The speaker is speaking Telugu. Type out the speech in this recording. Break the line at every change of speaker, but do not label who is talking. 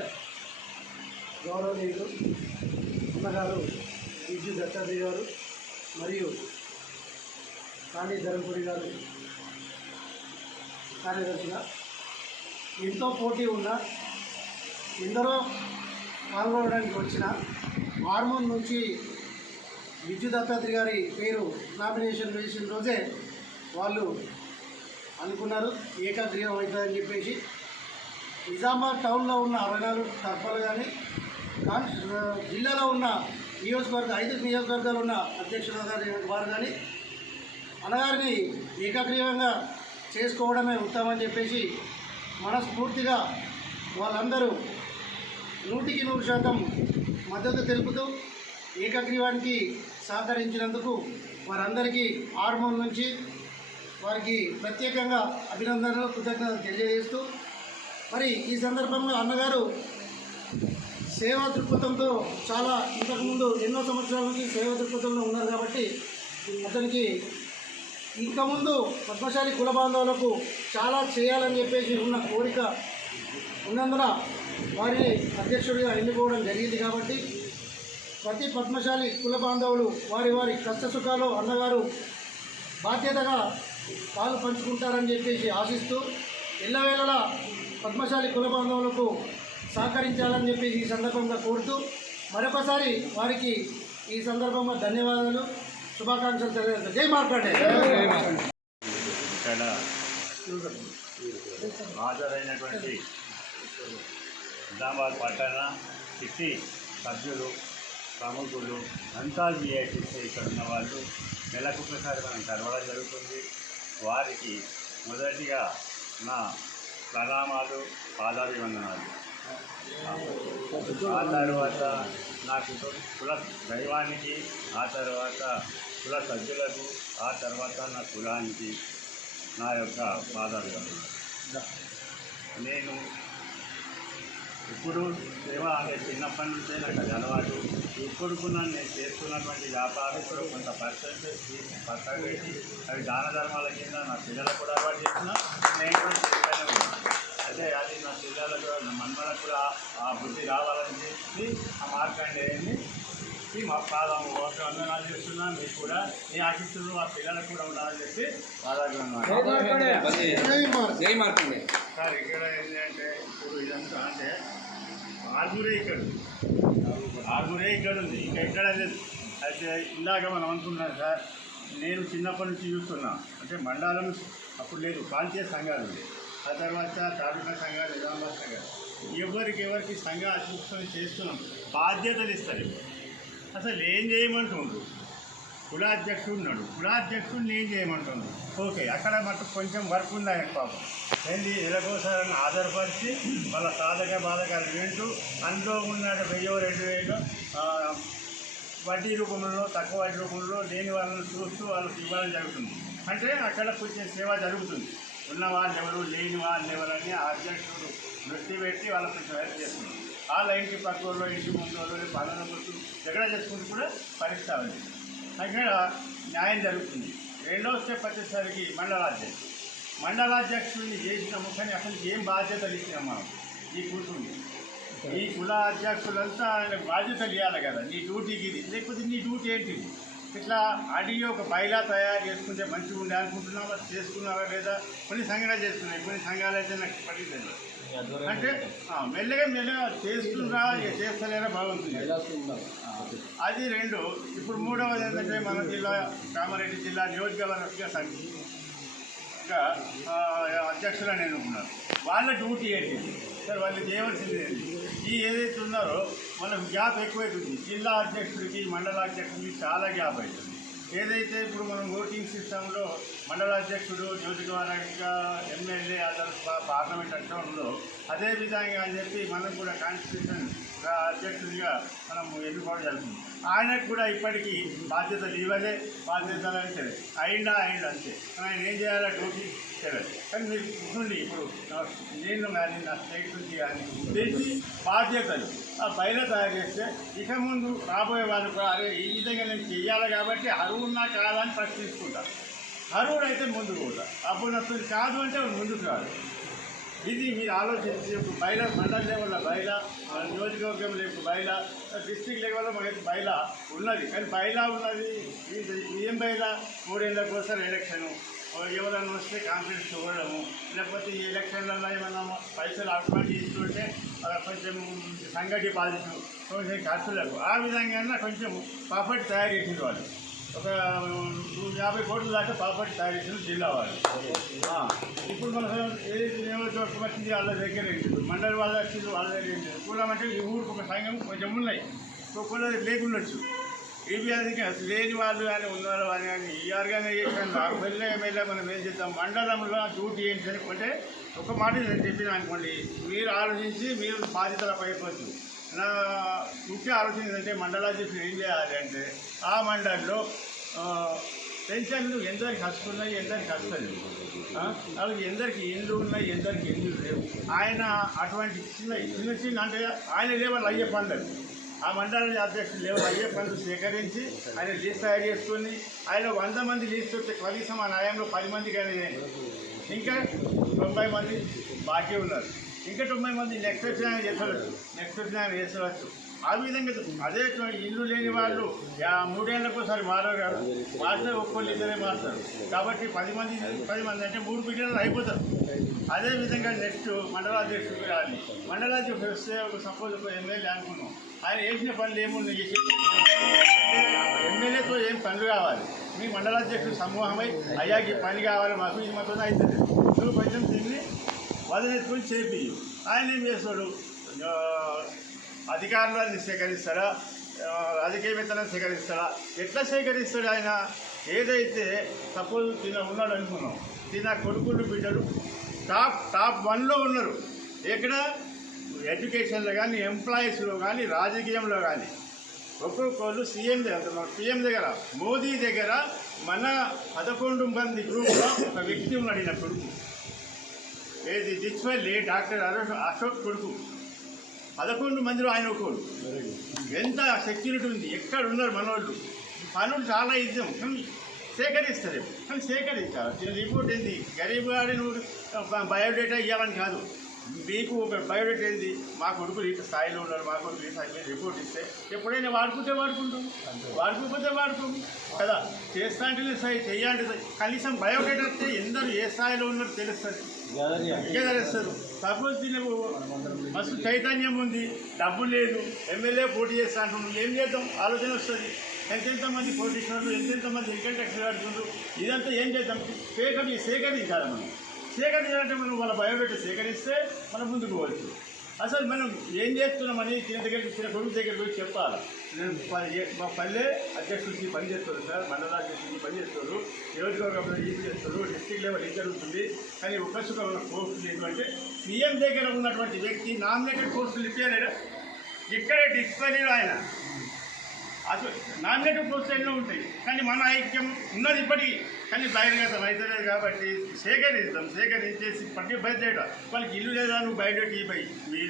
అధ్యక్షుడు గౌరవనీయులు అన్నగారు విద్యు దత్తాత్రేయ గారు మరియు కాళీ ధర్మపురి గారు కార్యదర్శిగా ఎంతో పోటీ ఉన్న ఎందరో పాల్గొనడానికి వచ్చిన హార్మోన్ నుంచి విద్యు దత్తాత్రి గారి పేరు నామినేషన్ వేసిన రోజే వాళ్ళు అనుకున్నారు ఏకాగ్రీవం అవుతుందని చెప్పేసి నిజామాబాద్ టౌన్లో ఉన్న అరవై నాలుగు తర్పాలు కానీ జిల్లాలో ఉన్న నియోజకవర్గ ఐదు నియోజకవర్గాలు ఉన్న అధ్యక్షుల వారు కానీ అన్నగారిని ఏకగ్రీవంగా చేసుకోవడమే ఉత్తమని చెప్పేసి మనస్ఫూర్తిగా వాళ్ళందరూ నూటికి నూరు శాతం మద్దతు తెలుపుతూ ఏకగ్రీవానికి సహకరించినందుకు వారందరికీ హార్మోన్ నుంచి వారికి ప్రత్యేకంగా అభినందనలు కృతజ్ఞతలు తెలియజేస్తూ మరి ఈ సందర్భంగా అన్నగారు సేవా దృక్పథంతో చాలా ఇంతకుముందు ఎన్నో సంవత్సరాల నుంచి సేవా దృక్పథంలో ఉన్నారు కాబట్టి అతనికి ఇంకా ముందు పద్మశాలి కుల బాంధవులకు చాలా చేయాలని చెప్పేసి ఉన్న కోరిక ఉన్నందున వారిని అధ్యక్షుడిగా ఎన్నుకోవడం జరిగింది కాబట్టి ప్రతి పద్మశాలి కుల బాంధవులు వారి వారి కష్ట సుఖాలు అన్నగారు బాధ్యతగా పాలు పంచుకుంటారని చెప్పేసి ఆశిస్తూ ఎల్లవేళలా పద్మశాలి కుల బాంధవులకు సహకరించాలని చెప్పేసి ఈ సందర్భంగా కోరుతూ మరొకసారి వారికి ఈ సందర్భంగా ధన్యవాదాలు శుభాకాంక్షలు తెలియజేస్తాను జై మార్కండే.
ఇక్కడ హాజరైనటువంటి నిజామాబాద్ పట్టణ సిటీ సభ్యులు ప్రముఖులు అంతా విఐటీస్ ఇక్కడ ఉన్న వాళ్ళు నెలకు ఒకసారి మనం కలవడం జరుగుతుంది. వారికి మొదటిగా నా ప్రణామాలు పాదాభివందనాలు. ఆ తర్వాత నా కుటుంబ కుల దైవానికి ఆ తర్వాత కుల సభ్యులకు ఆ తర్వాత నా కులానికి నా యొక్క పాదాభివందనాలు. నేను ఇప్పుడు సేవ అనే చిన్నప్పటి నుంచే నాకు అది అలవాటు. ఇప్పుడు కూడా నేను చేస్తున్నటువంటి వ్యాపారం కూడా కొంత పర్సెంటేజ్ తీసి పక్కన పెట్టి అవి దాన ధర్మాల కింద నా పిల్లలకు కూడా అలవాటు చేసిన నేను కూడా చేస్తూనే ఉన్నాను. అదే అది నా పిల్లలకు నా మన్మలకు కూడా ఆ బుద్ధి రావాలని చెప్పి ఆ మార్కండేయండి ఈ మా పాదం ఒక వందనాలు చేస్తున్నాను మీకు కూడా మీ ఆశిస్తులు ఆ పిల్లలకు కూడా ఉండాలని చెప్పి
మార్కండే.
సార్ ఇక్కడ ఏంటంటే ఇప్పుడు ఇదంతా అంటే ఆరుగురే ఇక్కడ. ఆరుగురే ఇక్కడ ఉంది. ఇంకా ఎక్కడ లేదు. అయితే ఇందాక మనం అనుకున్నాం సార్ నేను చిన్నప్పటి నుంచి చూస్తున్నా. అంటే మండలం అప్పుడు లేదు ప్రాంతీయ సంఘాలు ఉంది ఆ తర్వాత తాలూకా సంఘాలు నిజామాబాద్ సంఘాలు. ఎవరికి ఎవరికి సంఘ అధ్యక్షులు చేస్తున్నాం. బాధ్యతలు ఇస్తారు. అసలు ఏం చేయమంటుండ్రు? కులాధ్యక్షుడు ఉన్నాడు కులాధ్యక్షుడిని ఏం చేయమంటుంది? ఓకే అక్కడ మటుకు కొంచెం వర్క్ ఉంది ఆయన పాపం? ఏంటి ఎలాగోసారి ఆధారపరిచి వాళ్ళ సాధక బాధకాలు వింటూ అందులో ఉన్న వెయ్యో రెండు వేలు వడ్డీ రూపంలో తక్కువ వడ్డీ రూపంలో లేని వాళ్ళని చూస్తూ వాళ్ళకి ఇవ్వడం జరుగుతుంది. అంటే అక్కడ కొంచెం సేవ జరుగుతుంది. ఉన్న వాళ్ళు ఎవరు లేని వాళ్ళు ఎవరని ఆ అధ్యక్షుడు దృష్టి పెట్టి వాళ్ళకి కొంచెం హెల్ప్ చేస్తున్నారు వాళ్ళ ఇంటి పక్క ఇంటి ముందు వాళ్ళు పనుల కోసం ఎక్కడ చేసుకుంటూ కూడా పరిష్కారం అక్కడ న్యాయం జరుగుతుంది. రెండో స్టెప్ వచ్చేసరికి మండలాధ్యక్షుడు. మండలాధ్యక్షుడిని చేసిన ముఖాన్ని అసలు ఏం బాధ్యతలు ఇచ్చినాం మనం? ఈ కూర్చుండి ఈ కుల అధ్యక్షులంతా ఆయన బాధ్యతలు ఇవ్వాలి కదా. నీ డ్యూటీకి ఇది. లేకపోతే నీ డ్యూటీ ఏంటిది? ఇట్లా అడిగి ఒక బయలా తయారు చేసుకుంటే మంచిగా ఉండే అనుకుంటున్నావా? చేసుకున్నావా లేదా? కొన్ని సంఘాలు చేస్తున్నాయి కొన్ని సంఘాలు అయితే నాకు పట్టింది అంటే మెల్లగా మెల్లగా చేస్తున్నా చేస్తలేరా బాగుంటుంది అది రెండు. ఇప్పుడు మూడవది ఏంటంటే మన జిల్లా కామారెడ్డి జిల్లా నియోజకవర్గ సంఘం ఇంకా ఆ, అధ్యక్షులని ఎన్నుకున్నారు వాళ్ళ డ్యూటీ ఏంటి? సార్ వాళ్ళు చేయవలసింది. ఈ ఏదైతే ఉన్నారో మనకు గ్యాప్ ఎక్కువైతుంది జిల్లా అధ్యక్షుడికి మండల అధ్యక్షుడికి చాలా గ్యాప్ అవుతుంది. ఏదైతే ఇప్పుడు మనం ఓటింగ్ సిస్టంలో మండలాధ్యక్షుడు నియోజకవర్గ ఎమ్మెల్యే అదర్ పార్లమెంట్ అంటూ ఉందో అదే విధంగా అని చెప్పి మనం కూడా కాన్స్టిట్యూషన్ అధ్యక్షుడిగా మనం ఎన్నుకోవడం జరుగుతుంది. ఆయనకు కూడా ఇప్పటికీ బాధ్యతలు ఇవ్వలే బాధ్యతలు అంటే అయిందా అయిందా అంతే ఆయన ఏం చేయాలో? డ్యూటీ తెలియదు కానీ మీరు కూర్చోండి ఇప్పుడు నేను కానీ నా స్టేట్ కానీ తెలిసి బాధ్యతలు. ఆ బయట తయారు చేస్తే ఇక ముందు రాబోయే వాళ్ళు కూడా అరే ఈ విధంగా నేను చెయ్యాలి కాబట్టి అరువున్నా కాదని ప్రశ్నించుకుంటా అరువుడు అయితే ముందుకు పోతా అప్పుడు నచ్చింది కాదు అంటే ముందుకు రాదు ఇది మీరు ఆలోచించి బయల మండల లెవెల్లో బయట నియోజకవర్గం లేకు బయట డిస్టిక్ లెవెల్లో మనకి బయల ఉన్నది. కానీ బయల ఉన్నది ఏం బయల మూడేళ్ళ కోసం ఎలక్షను ఎవరైనా వస్తే కాన్ఫిడెన్స్ చూడడము. లేకపోతే ఈ ఎలక్షన్లలో ఏమైనా పైసలు అటువంటి ఇస్తుంటే అలా కొంచెం సంఘ డిపాజిట్ కొంచెం ఖర్చులకు. ఆ విధంగా కొంచెం ప్రాఫిట్ తయారు చేసిన వాళ్ళు ఒక యాభై కోట్ల దాకా ప్రాపర్టీ తయారు జిల్లా వాళ్ళు ఇప్పుడు మన ఏదైతే నియోజకవర్గం వచ్చింది వాళ్ళ దగ్గర మండలి వాళ్ళ వచ్చింది వాళ్ళ దగ్గర ఏంటి అంటే ఈ ఊరికి ఒక సంఘం కొంచెం ఉన్నాయి ఒక కూడా లేకుండా ఇవి లేని వాళ్ళు కానీ ఉన్నారు అని కానీ ఈ ఆర్గనైజేషన్ వెళ్ళే ఎమ్మెల్యే మనం ఏం చేద్దాం? మండలంలో డ్యూటీ ఏంటి అనుకుంటే ఒక మాట నేను చెప్పిన అనుకోండి మీరు ఆలోచించి మీరు బాధ్యతలపై పైపోవచ్చు నా ముఖ్య ఆలోచన ఏంటంటే మండలాధ్యక్షులు ఏం చేయాలి అంటే ఆ మండలిలో పెన్షన్లు ఎందరికి వస్తున్నాయి ఎందరికి వస్తలేవు వాళ్ళకి ఎందరికి ఇండ్లు ఉన్నాయి ఎందరికి ఇండ్లు లేవు. ఆయన అటువంటి చిన్న చిన్న చిన్న అంటే ఆయన లేవల్ అయ్యే పండుగ ఆ మండలి అధ్యక్షులు లేవు. అయ్యే పనులు సేకరించి ఆయన లిస్ట్ తయారు చేసుకొని ఆయన వంద మంది లిస్ట్ వస్తే కనీసం ఆ న్యాయంలో పది మంది కానీ ఇంకా తొంభై మంది బాకీ ఉన్నారు. ఇంకా తొంభై మంది నెక్స్ట్ వచ్చిన చేసవచ్చు నెక్స్ట్ వచ్చిన చేసవచ్చు ఆ విధంగా అదే ఇల్లు లేని వాళ్ళు యా- మూడేళ్ళకు ఒకసారి మారారు కదా మారితే ఇద్దరే మారుతారు కాబట్టి పది మంది పది మంది అంటే మూడు బిడ్డలు అయిపోతారు. అదే విధంగా నెక్స్ట్ మండలాధ్యక్షుడు రాలి మండలాధ్యక్షుడు వస్తే ఒక సపోజ్ ఒక ఎమ్మెల్యే అనుకున్నాం. ఆయన వేసిన పనులు ఏమున్నాయి? ఎమ్మెల్యేతో ఏం పనులు కావాలి? మీ మండలాధ్యక్షుడు సమూహమై అయ్యాకి పని కావాలి మాకు ఇది మాతో అవుతుంది. నువ్వు కొంచెం తిని వదిలేసుకొని చేపి ఆయన ఏం చేస్తాడు? అధికారులను సేకరిస్తాడా రాజకీయవేత్తలను సేకరిస్తాడా ఎట్లా సేకరిస్తాడు ఆయన? ఏదైతే సపోజ్ తిన ఉన్నాడు అనుకున్నాం. తిన కొడుకులు బిడ్డలు టాప్ టాప్ వన్లో ఉన్నారు. ఎక్కడ? ఎడ్యుకేషన్లో కానీ ఎంప్లాయీస్లో కానీ రాజకీయంలో కానీ. ఒక్కొక్కరు సీఎం దగ్గర సీఎం దగ్గర మోదీ దగ్గర మన పదకొండు మంది గ్రూప్లో ఒక వ్యక్తి ఉన్నాడు ఈయన కొడుకు. ఏది? దిచ్వల్లి డాక్టర్ అశోక్ కొడుకు. పదకొండు మందిలో ఆయన ఒకడు. ఎంత సెక్యూరిటీ ఉంది? ఎక్కడ ఉన్నారు మనోళ్ళు? పనులు చాలా ఇద్దాం కానీ సేకరిస్తారు కానీ సేకరించాలి రిపోర్ట్ ఏంది? గరీబ్ గాడి బయోడేటా ఇవ్వాలని కాదు. మీకు ఒక బయోడేటా ఏంది? మా కొడుకు ఈ స్థాయిలో ఉన్నారు మా కొడుకు ఈ స్థాయిలో రిపోర్ట్ ఇస్తే ఎప్పుడైనా వాడుకుంటే వాడుకుంటాం. వాడుకోకపోతే వాడుకోం. కదా? చేస్తా అంటే చెయ్యండి కనీసం బయోడేటా వస్తే ఎందరు ఏ స్థాయిలో ఉన్నారో తెలుస్తుంది. తెలుస్తారు సపోజ్ నువ్వు మస్తు చైతన్యం ఉంది డబ్బు లేదు ఎమ్మెల్యే పోటీ చేస్తా అంటున్నావు ఏం చేద్దాం? ఆలోచన వస్తుంది. ఎంతెంత మంది పోటీస్తున్నారు ఎంతెంత మంది ఇన్కమ్ ట్యాక్స్ కడుతున్నారు? ఇదంతా ఏం చేద్దాం? సేకరి సేకరించాలి మనం? సేకరించాలంటే మనం వాళ్ళ బయోమెట్రిక్ సేకరిస్తే మనం ముందుకు పోవచ్చు. అసలు మనం ఏం చేస్తున్నామని చిన్న దగ్గరికి చిన్న కొడుకు దగ్గరికి పోయి చెప్పాలి. నేను మా పల్లె అధ్యక్షుడికి పని చేస్తారు సార్ మండల అధ్యక్షుడికి పని చేస్తారు నియోజకవర్గంలో ఇది చేస్తారు డిస్టిక్ లెవెల్ ఇది జరుగుతుంది కానీ ఒక సుఖమైన పోస్టులు లేదు సీఎం దగ్గర ఉన్నటువంటి వ్యక్తి నామినేటెడ్ కోర్సులు ఇచ్చారు ఇక్కడే డిస్ప్లేలో ఆయన? అసలు నామినేటెడ్ పోస్టులు ఎన్నో ఉంటాయి. కానీ మన ఐక్యం ఉన్నది ఇప్పటికీ. కానీ బహిర్గతం అవుతలేదు కాబట్టి సేకరిస్తాం సేకరించేసి పట్టి బయట వాళ్ళకి ఇల్లు లేదా నువ్వు బయట ఈ పై మీ